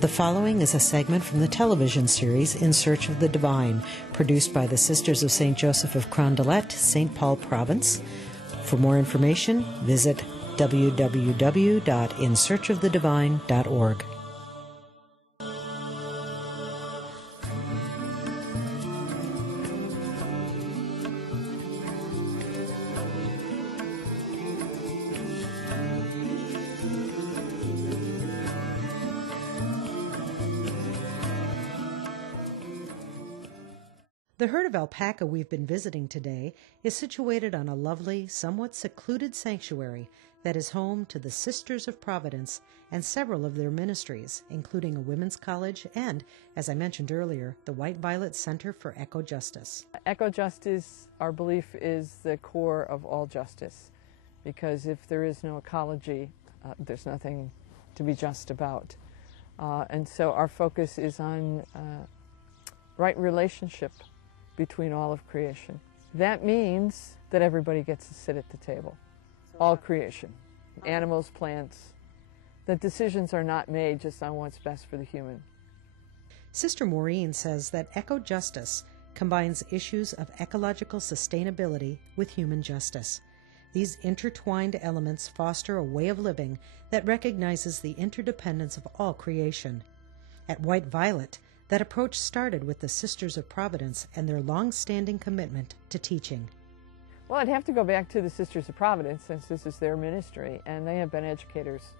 The following is a segment from the television series In Search of the Divine, produced by the Sisters of St. Joseph of Carondelet, St. Paul Province. For more information, visit www.insearchofthedivine.org. The herd of alpaca we've been visiting today is situated on a lovely, somewhat secluded sanctuary that is home to the Sisters of Providence and several of their ministries, including a women's college and, as I mentioned earlier, the White Violet Center for Eco-Justice. Eco-justice, our belief, is the core of all justice, because if there is no ecology, there's nothing to be just about. And so our focus is on right relationship between all of creation. That means that everybody gets to sit at the table, all creation, animals, plants. The decisions are not made just on what's best for the human. Sister Maureen says that eco-justice combines issues of ecological sustainability with human justice. These intertwined elements foster a way of living that recognizes the interdependence of all creation. At White Violet, that approach started with the Sisters of Providence and their long-standing commitment to teaching. Well, I'd have to go back to the Sisters of Providence, since this is their ministry, and they have been educators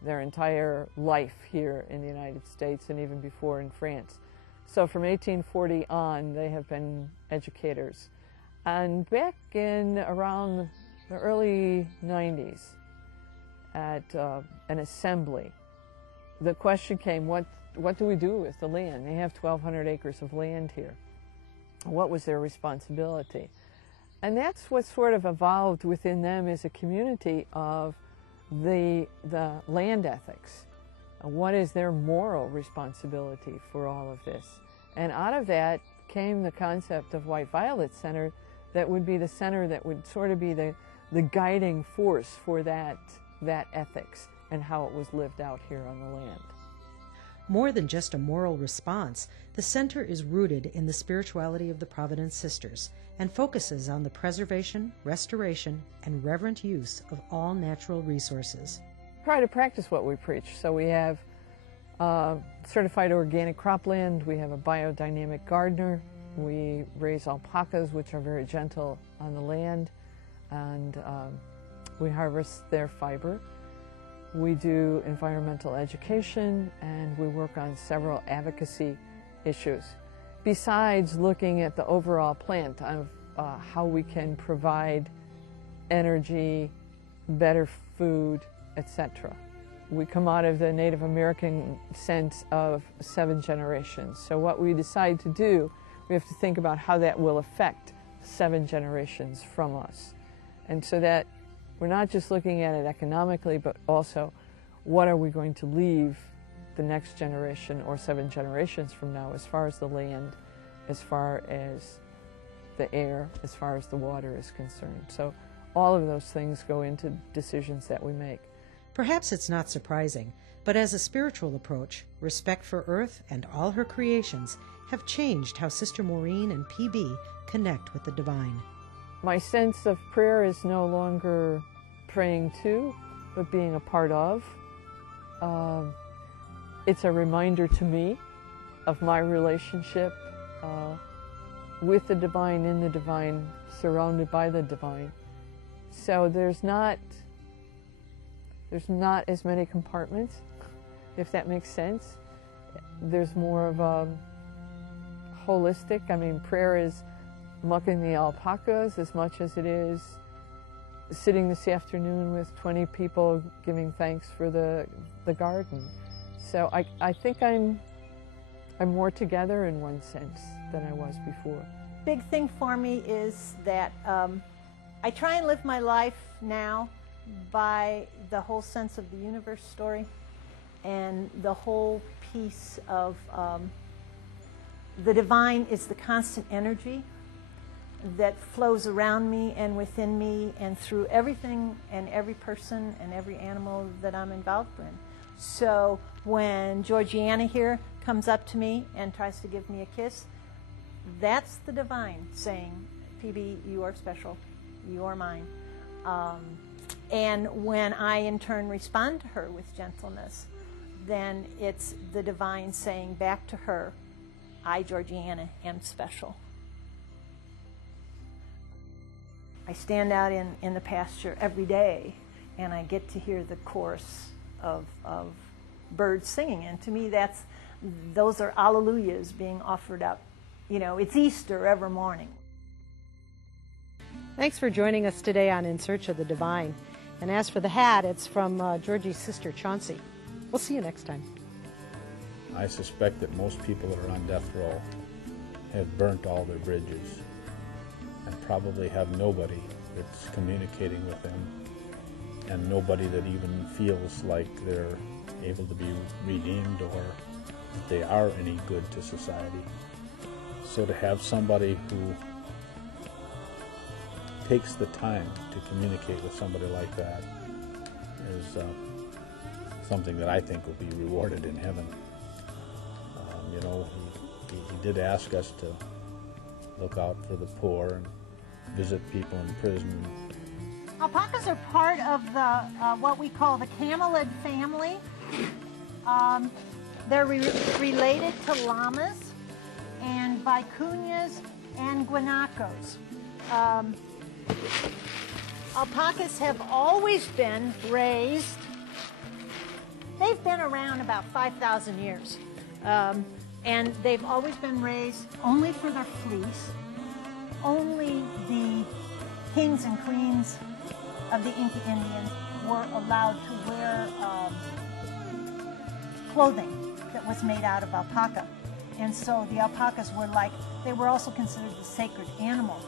their entire life here in the United States and even before in France. So from 1840 on, they have been educators. And back in around the early 90s, at an assembly, the question came, what do we do with the land? They have 1,200 acres of land here. What was their responsibility? And that's what sort of evolved within them as a community of the land ethics. What is their moral responsibility for all of this? And out of that came the concept of White Violet Center, that would be the center that would sort of be the guiding force for that ethics and how it was lived out here on the land. More than just a moral response, the center is rooted in the spirituality of the Providence Sisters and focuses on the preservation, restoration, and reverent use of all natural resources. Try to practice what we preach. So we have certified organic cropland, we have a biodynamic gardener, we raise alpacas, which are very gentle on the land, and we harvest their fiber. We do environmental education, and we work on several advocacy issues. Besides looking at the overall plant of how we can provide energy, better food, etc. We come out of the Native American sense of 7 generations. So what we decide to do, we have to think about how that will affect 7 generations from us. And so that we're not just looking at it economically, but also what are we going to leave the next generation or 7 generations from now, as far as the land, as far as the air, as far as the water is concerned. So all of those things go into decisions that we make. Perhaps it's not surprising, but as a spiritual approach, respect for Earth and all her creations have changed how Sister Maureen and PB connect with the divine. My sense of prayer is no longer praying to, but being a part of. It's a reminder to me of my relationship with the divine, in the divine, surrounded by the divine. So there's not as many compartments, if that makes sense. There's more of a holistic, prayer is mucking the alpacas as much as it is sitting this afternoon with 20 people giving thanks for the garden. So I think I'm more together in one sense than I was before. Big thing for me is that I try and live my life now by the whole sense of the universe story and the whole piece of the divine is the constant energy that flows around me and within me and through everything and every person and every animal that I'm involved in. So when Georgiana here comes up to me and tries to give me a kiss, that's the divine saying, PB, you are special, you are mine. And when I in turn respond to her with gentleness, then it's the divine saying back to her, I, Georgiana, am special. I stand out in the pasture every day and I get to hear the chorus of birds singing, and to me those are alleluias being offered up. You know, it's Easter every morning. Thanks for joining us today on In Search of the Divine. And as for the hat, it's from Georgie's sister Chauncey. We'll see you next time. I suspect that most people that are on death row have burnt all their bridges and probably have nobody that's communicating with them and nobody that even feels like they're able to be redeemed or that they are any good to society. So to have somebody who takes the time to communicate with somebody like that is something that I think will be rewarded in heaven. You know, he did ask us to look out for the poor and visit people in prison. Alpacas are part of the what we call the camelid family. They're related to llamas and vicuñas and guanacos. Alpacas have always been raised. They've been around about 5,000 years. And they've always been raised only for their fleece. Only the kings and queens of the Inca Indians were allowed to wear clothing that was made out of alpaca. And so the alpacas were they were also considered the sacred animal